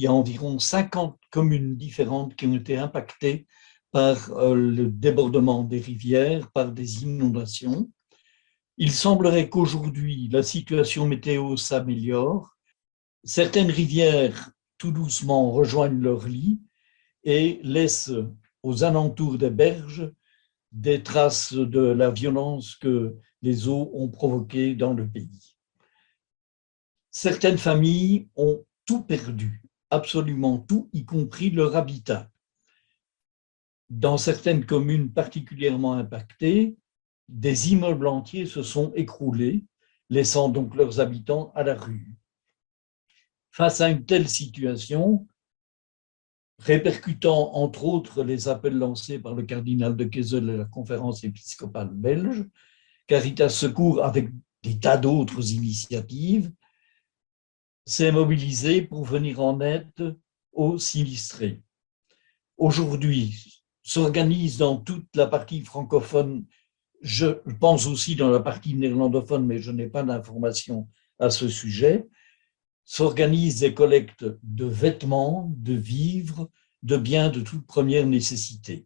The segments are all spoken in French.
Il y a environ 50 communes différentes qui ont été impactées par le débordement des rivières, par des inondations. Il semblerait qu'aujourd'hui, la situation météo s'améliore. Certaines rivières, tout doucement, rejoignent leur lit et laissent aux alentours des berges des traces de la violence que les eaux ont provoquée dans le pays. Certaines familles ont tout perdu, absolument tout, y compris leur habitat. Dans certaines communes particulièrement impactées, des immeubles entiers se sont écroulés, laissant donc leurs habitants à la rue. Face à une telle situation, répercutant entre autres les appels lancés par le cardinal de Kessel et la conférence épiscopale belge, Caritas Secours, avec des tas d'autres initiatives, s'est mobilisé pour venir en aide aux sinistrés. Aujourd'hui, s'organise dans toute la partie francophone, je pense aussi dans la partie néerlandophone, mais je n'ai pas d'informations à ce sujet, s'organisent des collectes de vêtements, de vivres, de biens de toute première nécessité.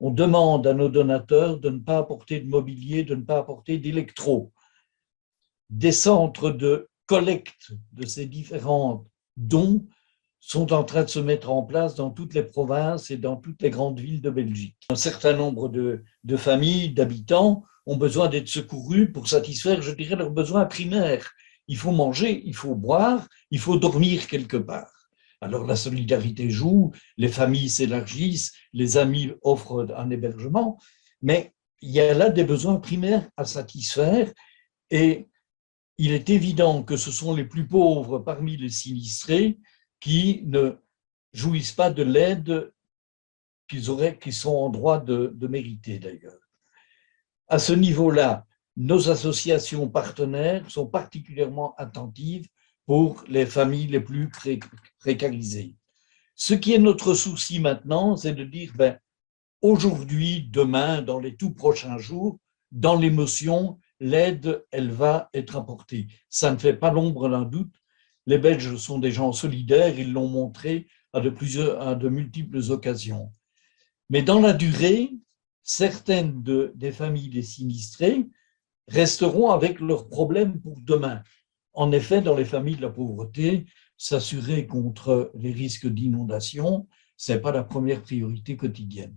On demande à nos donateurs de ne pas apporter de mobilier, de ne pas apporter d'électro. Des centres de collecte de ces différents dons sont en train de se mettre en place dans toutes les provinces et dans toutes les grandes villes de Belgique. Un certain nombre de familles, d'habitants ont besoin d'être secourus pour satisfaire, je dirais, leurs besoins primaires. Il faut manger, il faut boire, il faut dormir quelque part. Alors la solidarité joue, les familles s'élargissent, les amis offrent un hébergement, mais il y a là des besoins primaires à satisfaire et il est évident que ce sont les plus pauvres parmi les sinistrés qui ne jouissent pas de l'aide qu'ils sont en droit de mériter d'ailleurs. À ce niveau-là, nos associations partenaires sont particulièrement attentives pour les familles les plus précarisées. Ce qui est notre souci maintenant, c'est de dire, aujourd'hui, demain, dans les tout prochains jours, dans l'émotion, l'aide, elle va être apportée. Ça ne fait pas l'ombre d'un doute. Les Belges sont des gens solidaires, ils l'ont montré à de multiples occasions. Mais dans la durée, certaines des familles des sinistrés resteront avec leurs problèmes pour demain. En effet, dans les familles de la pauvreté, s'assurer contre les risques d'inondation, ce n'est pas la première priorité quotidienne.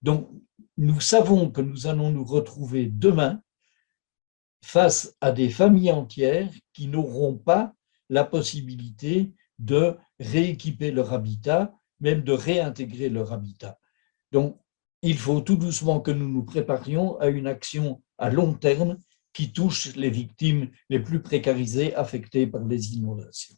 Donc, nous savons que nous allons nous retrouver demain face à des familles entières qui n'auront pas la possibilité de rééquiper leur habitat, même de réintégrer leur habitat. Donc, il faut tout doucement que nous nous préparions à une action à long terme qui touche les victimes les plus précarisées affectées par les inondations.